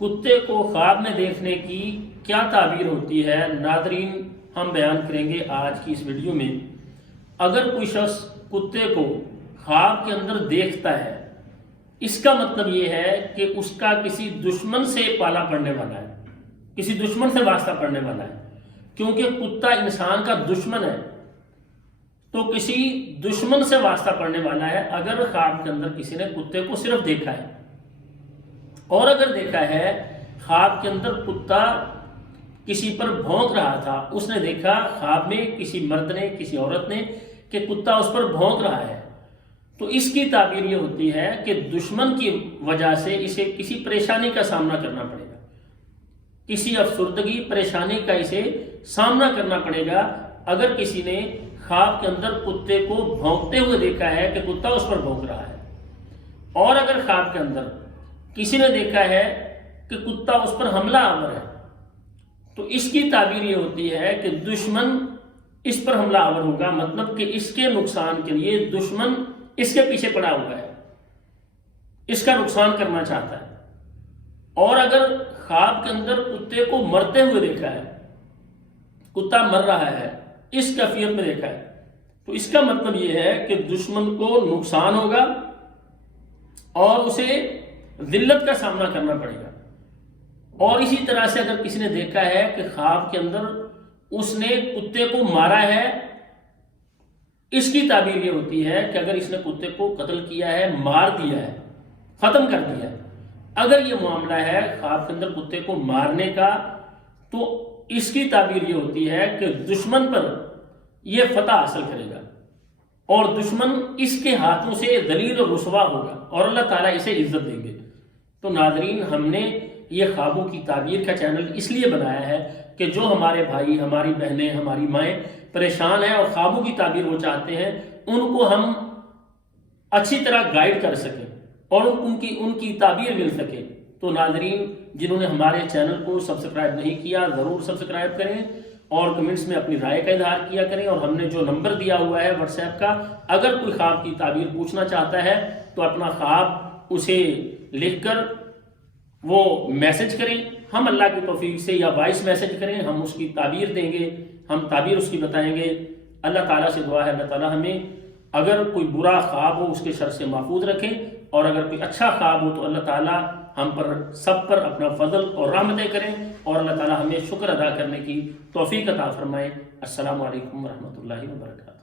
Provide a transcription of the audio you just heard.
کتے کو خواب میں دیکھنے کی کیا تعبیر ہوتی ہے، ناظرین ہم بیان کریں گے آج کی اس ویڈیو میں۔ اگر کوئی شخص کتے کو خواب کے اندر دیکھتا ہے، اس کا مطلب یہ ہے کہ اس کا کسی دشمن سے پالا پڑنے والا ہے، کسی دشمن سے واسطہ پڑنے والا ہے، کیونکہ کتا انسان کا دشمن ہے، تو کسی دشمن سے واسطہ پڑنے والا ہے اگر خواب کے اندر کسی نے کتے کو صرف دیکھا ہے۔ اور اگر دیکھا ہے خواب کے اندر کتا کسی پر بھونک رہا تھا، اس نے دیکھا خواب میں کسی مرد نے، کسی عورت نے کہ کتا اس پر بھونک رہا ہے، تو اس کی تعبیر یہ ہوتی ہے کہ دشمن کی وجہ سے اسے کسی پریشانی کا سامنا کرنا پڑے گا، کسی افسردگی پریشانی کا اسے سامنا کرنا پڑے گا اگر کسی نے خواب کے اندر کتے کو بھونکتے ہوئے دیکھا ہے کہ کتا اس پر بھونک رہا ہے۔ اور اگر خواب کے اندر کسی نے دیکھا ہے کہ کتا اس پر حملہ آور ہے، تو اس کی تعبیر یہ ہوتی ہے کہ دشمن اس پر حملہ آور ہوگا، مطلب کہ اس کے نقصان کے لیے دشمن اس کے پیچھے پڑا ہوا ہے، اس کا نقصان کرنا چاہتا ہے۔ اور اگر خواب کے اندر کتے کو مرتے ہوئے دیکھا ہے، کتا مر رہا ہے، اس کیفیت میں دیکھا ہے، تو اس کا مطلب یہ ہے کہ دشمن کو نقصان ہوگا اور اسے ذلت کا سامنا کرنا پڑے گا۔ اور اسی طرح سے اگر کسی نے دیکھا ہے کہ خواب کے اندر اس نے کتے کو مارا ہے، اس کی تعبیر یہ ہوتی ہے کہ اگر اس نے کتے کو قتل کیا ہے، مار دیا ہے، ختم کر دیا ہے، اگر یہ معاملہ ہے خواب کے اندر کتے کو مارنے کا، تو اس کی تعبیر یہ ہوتی ہے کہ دشمن پر یہ فتح حاصل کرے گا اور دشمن اس کے ہاتھوں سے ذلیل و رسوا ہوگا اور اللہ تعالیٰ اسے عزت دیں گے۔ تو ناظرین، ہم نے یہ خوابوں کی تعبیر کا چینل اس لیے بنایا ہے کہ جو ہمارے بھائی، ہماری بہنیں، ہماری مائیں پریشان ہیں اور خوابوں کی تعبیر وہ چاہتے ہیں، ان کو ہم اچھی طرح گائیڈ کر سکیں اور ان کی تعبیر مل سکے۔ تو ناظرین، جنہوں نے ہمارے چینل کو سبسکرائب نہیں کیا، ضرور سبسکرائب کریں اور کمنٹس میں اپنی رائے کا اظہار کیا کریں۔ اور ہم نے جو نمبر دیا ہوا ہے واٹس ایپ کا، اگر کوئی خواب کی تعبیر پوچھنا چاہتا ہے تو اپنا خواب اسے لکھ کر وہ میسج کریں، ہم اللہ کی توفیق سے، یا وائس میسج کریں، ہم اس کی تعبیر دیں گے، ہم تعبیر اس کی بتائیں گے۔ اللہ تعالیٰ سے دعا ہے اللہ تعالیٰ ہمیں اگر کوئی برا خواب ہو اس کے شر سے محفوظ رکھیں، اور اگر کوئی اچھا خواب ہو تو اللہ تعالیٰ ہم پر سب پر اپنا فضل اور رحمتیں کریں، اور اللہ تعالیٰ ہمیں شکر ادا کرنے کی توفیق عطا فرمائے۔ السلام علیکم ورحمۃ اللہ وبرکاتہ۔